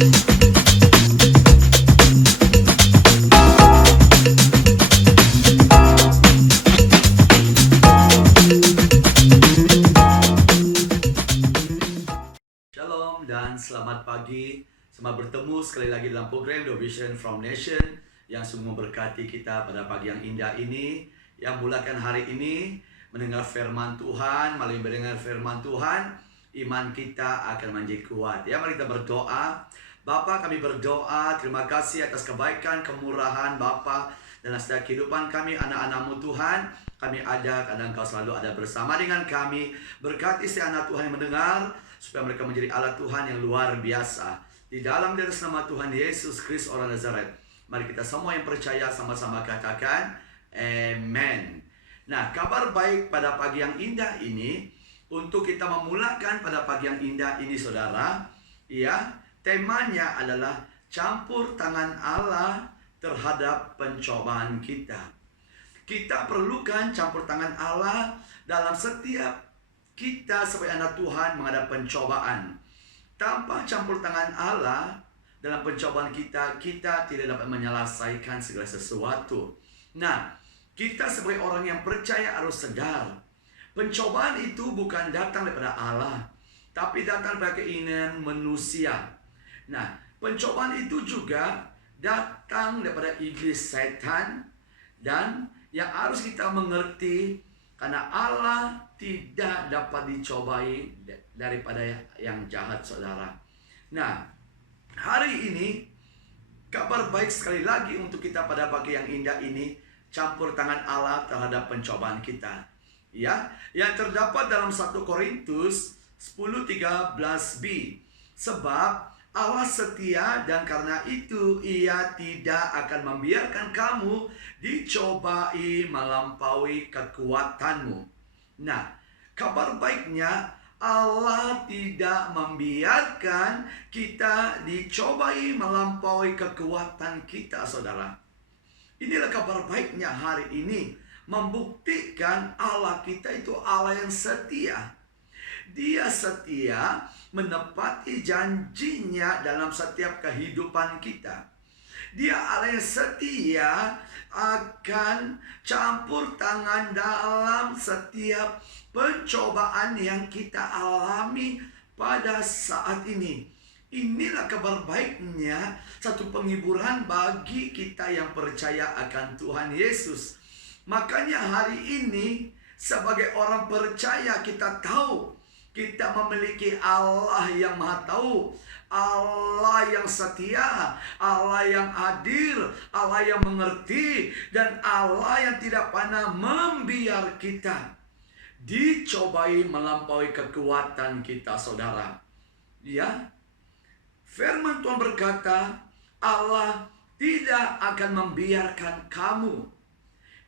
Shalom dan selamat pagi. Selamat bertemu sekali lagi dalam program The Vision from Nation yang sungguh memberkati kita pada pagi yang indah ini. Yang mulakan hari ini mendengar firman Tuhan, melalui mendengar firman Tuhan, iman kita akan menjadi kuat. Ya, mari kita berdoa. Bapa, kami berdoa, terima kasih atas kebaikan, kemurahan Bapa dan setiap kehidupan kami, anak-anak-Mu Tuhan. Kami ada, kadang Kau selalu ada bersama dengan kami. Berkati setiap anak Tuhan yang mendengar, supaya mereka menjadi alat Tuhan yang luar biasa. Di dalam dari nama Tuhan Yesus Kristus orang Nazaret, mari kita semua yang percaya sama-sama katakan amen. Nah, kabar baik pada pagi yang indah ini, untuk kita memulakan pada pagi yang indah ini saudara, ya, temanya adalah campur tangan Allah terhadap pencobaan kita. Kita perlukan campur tangan Allah dalam setiap kita sebagai anak Tuhan menghadapi pencobaan. Tanpa campur tangan Allah dalam pencobaan kita, kita tidak dapat menyelesaikan segala sesuatu. Nah, kita sebagai orang yang percaya harus sadar, pencobaan itu bukan datang daripada Allah, tapi datang dari keinginan manusia. Nah, pencobaan itu juga datang daripada iblis setan, dan yang harus kita mengerti, karena Allah tidak dapat dicobai daripada yang jahat, saudara. Nah, hari ini kabar baik sekali lagi untuk kita pada pagi yang indah ini, campur tangan Allah terhadap pencobaan kita. Ya, yang terdapat dalam 1 Korintus 10:13b. Sebab Allah setia dan karena itu Ia tidak akan membiarkan kamu dicobai melampaui kekuatanmu. Nah, kabar baiknya Allah tidak membiarkan kita dicobai melampaui kekuatan kita, saudara. Inilah kabar baiknya hari ini, membuktikan Allah kita itu Allah yang setia. Dia setia menepati janjinya dalam setiap kehidupan kita. Dia Allah yang setia akan campur tangan dalam setiap pencobaan yang kita alami pada saat ini. Inilah kabar baiknya, satu penghiburan bagi kita yang percaya akan Tuhan Yesus. Makanya hari ini sebagai orang percaya kita tahu kita memiliki Allah yang Maha Tahu, Allah yang setia, Allah yang adil, Allah yang mengerti, dan Allah yang tidak pernah membiarkan kita dicobai melampaui kekuatan kita, saudara. Ya, firman Tuhan berkata, Allah tidak akan membiarkan kamu.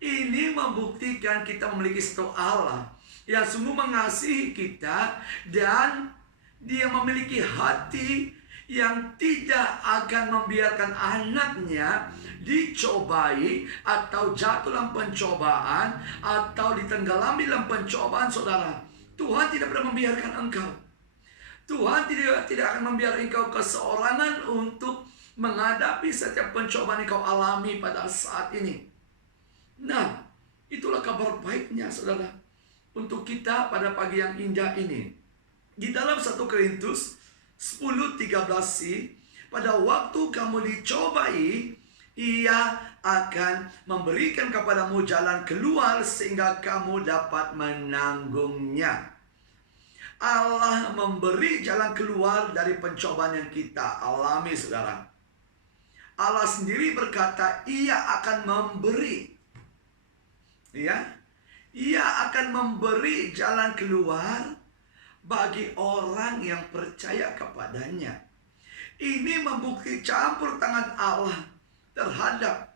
Ini membuktikan kita memiliki satu Allah yang sungguh mengasihi kita, dan Dia memiliki hati yang tidak akan membiarkan anaknya dicobai atau jatuh dalam pencobaan atau ditenggelami dalam pencobaan, saudara. Tuhan tidak pernah membiarkan engkau. Tuhan tidak akan membiarkan engkau keseorangan untuk menghadapi setiap pencobaan yang kau alami pada saat ini. Nah, itulah kabar baiknya, saudara, untuk kita pada pagi yang indah ini. Di dalam 1 Korintus 10:13c, pada waktu kamu dicobai, Ia akan memberikan kepadamu jalan keluar sehingga kamu dapat menanggungnya. Allah memberi jalan keluar dari pencobaan yang kita alami, saudara. Allah sendiri berkata, Ia akan memberi. Ya, Ia akan memberi jalan keluar bagi orang yang percaya kepadanya. Ini membuktikan campur tangan Allah terhadap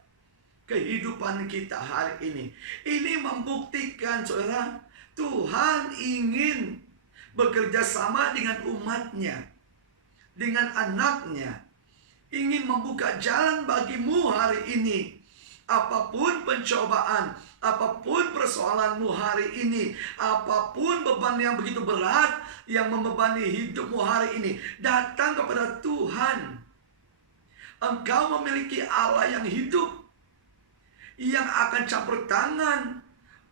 kehidupan kita hari ini. Ini membuktikan, saudara, Tuhan ingin bekerja sama dengan umatnya, dengan anaknya, ingin membuka jalan bagimu hari ini Apapun pencobaan, apapun persoalanmu hari ini, apapun beban yang begitu berat yang membebani hidupmu hari ini, datang kepada Tuhan. Engkau memiliki Allah yang hidup, yang akan campur tangan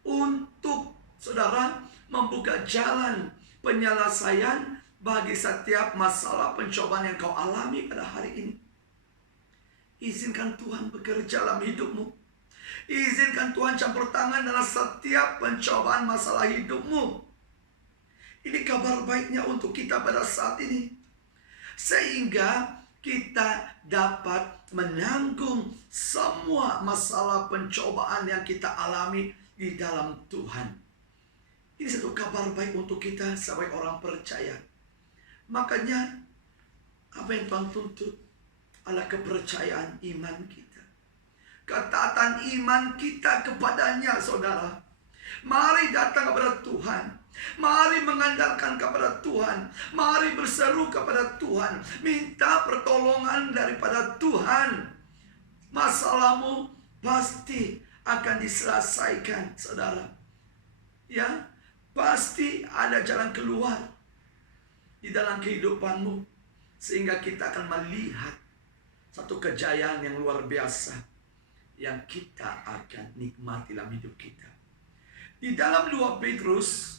untuk saudara membuka jalan penyelesaian bagi setiap masalah pencobaan yang kau alami pada hari ini. Izinkan Tuhan bekerja dalam hidupmu. Izinkan Tuhan campur tangan dalam setiap pencobaan masalah hidupmu. Ini kabar baiknya untuk kita pada saat ini, sehingga kita dapat menanggung semua masalah pencobaan yang kita alami di dalam Tuhan. Ini satu kabar baik untuk kita sebagai orang percaya. Makanya apa yang Tuhan tuntut adalah kepercayaan iman kita, ketaatan iman kita kepadanya, saudara. Mari datang kepada Tuhan, mari mengandalkan kepada Tuhan, mari berseru kepada Tuhan, minta pertolongan daripada Tuhan. Masalahmu pasti akan diselesaikan, saudara. Ya, pasti ada jalan keluar di dalam kehidupanmu, sehingga kita akan melihat satu kejayaan yang luar biasa yang kita akan nikmati dalam hidup kita. Di dalam 2 Petrus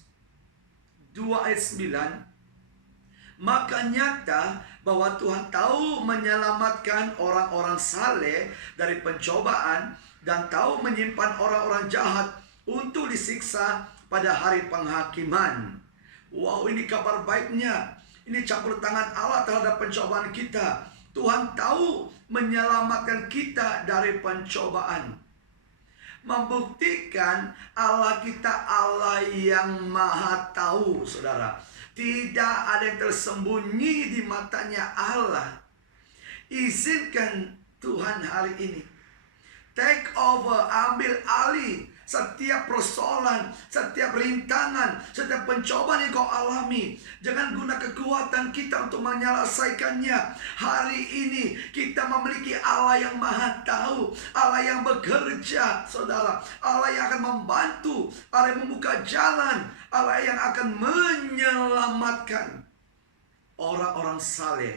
2 ayat 9, maka nyata bahwa Tuhan tahu menyelamatkan orang-orang saleh dari pencobaan dan tahu menyimpan orang-orang jahat untuk disiksa pada hari penghakiman. Wow, ini kabar baiknya. Ini campur tangan Allah terhadap pencobaan kita. Tuhan tahu menyelamatkan kita dari pencobaan. Membuktikan Allah kita Allah yang maha tahu, saudara. Tidak ada yang tersembunyi di matanya Allah. Izinkan Tuhan hari ini take over, ambil alih setiap persoalan, setiap rintangan, setiap pencobaan yang kau alami. Jangan guna kekuatan kita untuk menyelesaikannya. Hari ini kita memiliki Allah yang maha tahu, Allah yang bekerja, saudara. Allah yang akan membantu, Allah yang membuka jalan, Allah yang akan menyelamatkan orang-orang saleh.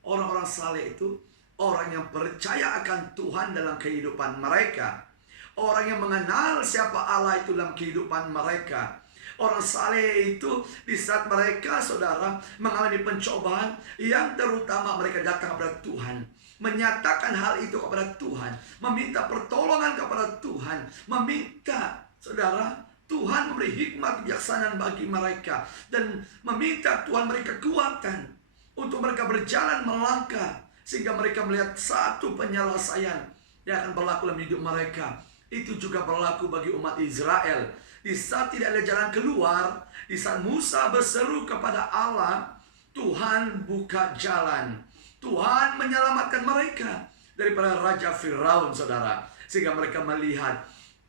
Orang-orang saleh itu orang yang percaya akan Tuhan dalam kehidupan mereka. Orang yang mengenal siapa Allah itu dalam kehidupan mereka. Orang saleh itu di saat mereka, saudara, mengalami pencobaan, yang terutama mereka datang kepada Tuhan, menyatakan hal itu kepada Tuhan, meminta pertolongan kepada Tuhan, meminta, saudara, Tuhan memberi hikmat kebijaksanaan bagi mereka, dan meminta Tuhan beri kekuatan untuk mereka berjalan melangkah, sehingga mereka melihat satu penyelesaian yang akan berlaku dalam hidup mereka. Itu juga berlaku bagi umat Israel. Di saat tidak ada jalan keluar, di saat Musa berseru kepada Allah, Tuhan buka jalan. Tuhan menyelamatkan mereka daripada Raja Firaun, saudara. Sehingga mereka melihat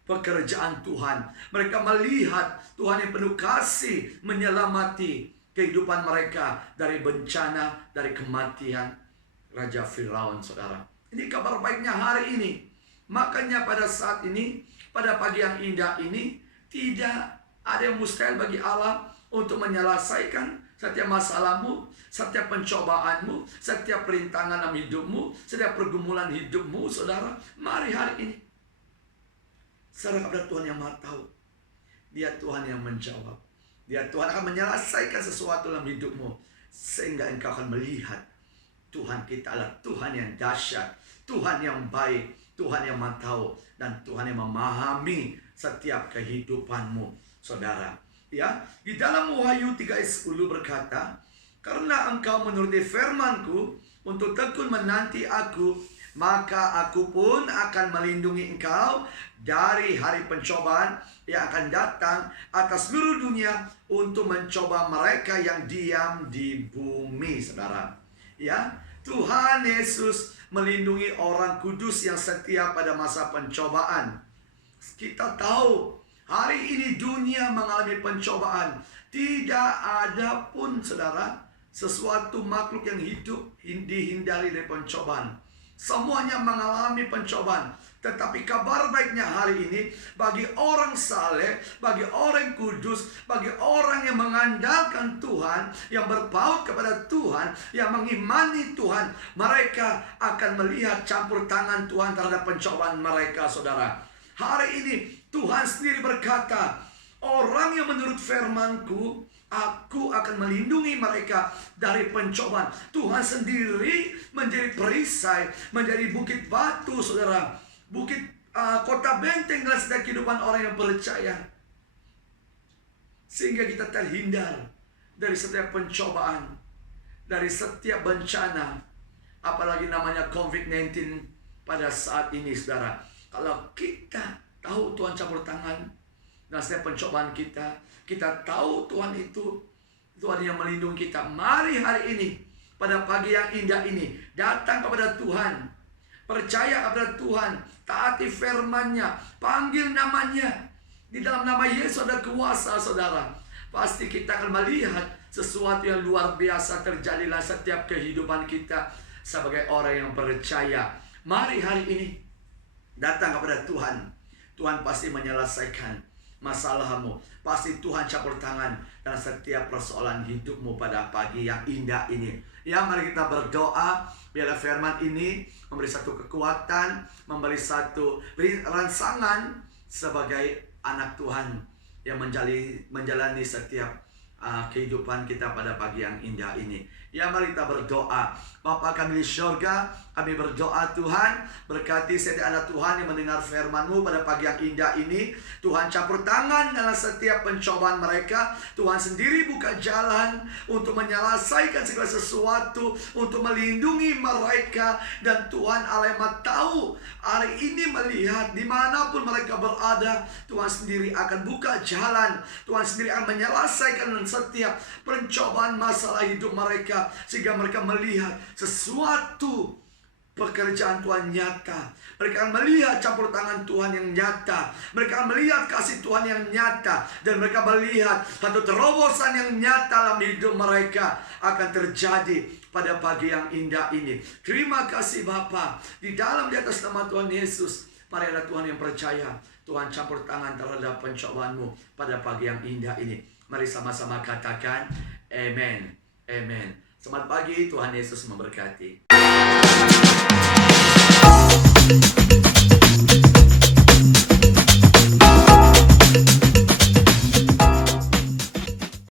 pekerjaan Tuhan. Mereka melihat Tuhan yang penuh kasih menyelamati kehidupan mereka dari bencana, dari kematian Raja Firaun, saudara. Ini kabar baiknya hari ini. Makanya pada saat ini, pada pagi yang indah ini, tidak ada yang mustahil bagi Allah untuk menyelesaikan setiap masalahmu, setiap pencobaanmu, setiap rintangan dalam hidupmu, setiap pergumulan hidupmu, saudara. Mari hari ini serah kepada Tuhan yang maha tahu. Dia Tuhan yang menjawab. Dia Tuhan akan menyelesaikan sesuatu dalam hidupmu, sehingga engkau akan melihat Tuhan kita adalah Tuhan yang dahsyat, Tuhan yang baik, Tuhan yang maha tahu, dan Tuhan yang memahami setiap kehidupanmu, saudara. Ya, di dalam Wahyu 3 ayat 10 berkata, karena engkau menuruti firman-Ku untuk tekun menanti Aku, maka Aku pun akan melindungi engkau dari hari pencobaan yang akan datang atas seluruh dunia untuk mencoba mereka yang diam di bumi, saudara. Ya, Tuhan Yesus melindungi orang kudus yang setia pada masa pencobaan. Kita tahu hari ini dunia mengalami pencobaan. Tidak ada pun, saudara, sesuatu makhluk yang hidup dihindari dari pencobaan. Semuanya mengalami pencobaan. Tetapi kabar baiknya hari ini bagi orang saleh, bagi orang kudus, bagi orang yang mengandalkan Tuhan, yang berpaut kepada Tuhan, yang mengimani Tuhan, mereka akan melihat campur tangan Tuhan terhadap pencobaan mereka, saudara. Hari ini Tuhan sendiri berkata, orang yang menurut firman-Ku, Aku akan melindungi mereka dari pencobaan. Tuhan sendiri menjadi perisai, menjadi bukit batu, saudara. Bukit kota benteng dalam setiap kehidupan orang yang percaya. Sehingga kita terhindar dari setiap pencobaan, dari setiap bencana. Apalagi namanya COVID-19 pada saat ini, saudara. Kalau kita tahu Tuhan campur tangan dalam setiap pencobaan kita, kita tahu Tuhan itu Tuhan yang melindungi kita. Mari hari ini, pada pagi yang indah ini, datang kepada Tuhan, percaya kepada Tuhan, taati firman-Nya, panggil namanya. Di dalam nama Yesus ada kuasa, saudara. Pasti kita akan melihat sesuatu yang luar biasa terjadi dalam setiap kehidupan kita sebagai orang yang percaya. Mari hari ini datang kepada Tuhan. Tuhan pasti menyelesaikan masalahmu. Pasti Tuhan campur tangan dalam setiap persoalan hidupmu pada pagi yang indah ini. Ya, mari kita berdoa. Biarlah firman ini memberi satu kekuatan, memberi satu rangsangan sebagai anak Tuhan yang menjalani setiap kehidupan kita pada pagi yang indah ini. Ya, mari kita berdoa. Bapa kami di syurga, kami berdoa Tuhan, berkati setiap anak Tuhan yang mendengar firman-Mu pada pagi yang indah ini. Tuhan campur tangan dalam setiap pencobaan mereka. Tuhan sendiri buka jalan untuk menyelesaikan segala sesuatu, untuk melindungi mereka. Dan Tuhan Allah yang tahu hari ini melihat dimanapun mereka berada, Tuhan sendiri akan buka jalan. Tuhan sendiri akan menyelesaikan setiap pencobaan masalah hidup mereka, sehingga mereka melihat sesuatu pekerjaan Tuhan nyata. Mereka akan melihat campur tangan Tuhan yang nyata. Mereka akan melihat kasih Tuhan yang nyata. Dan mereka melihat satu terobosan yang nyata dalam hidup mereka akan terjadi pada pagi yang indah ini. Terima kasih Bapa. Di atas nama Tuhan Yesus, mari ada Tuhan yang percaya. Tuhan campur tangan terhadap pencobaanmu pada pagi yang indah ini. Mari sama-sama katakan amen. Amen. Selamat pagi, Tuhan Yesus memberkati.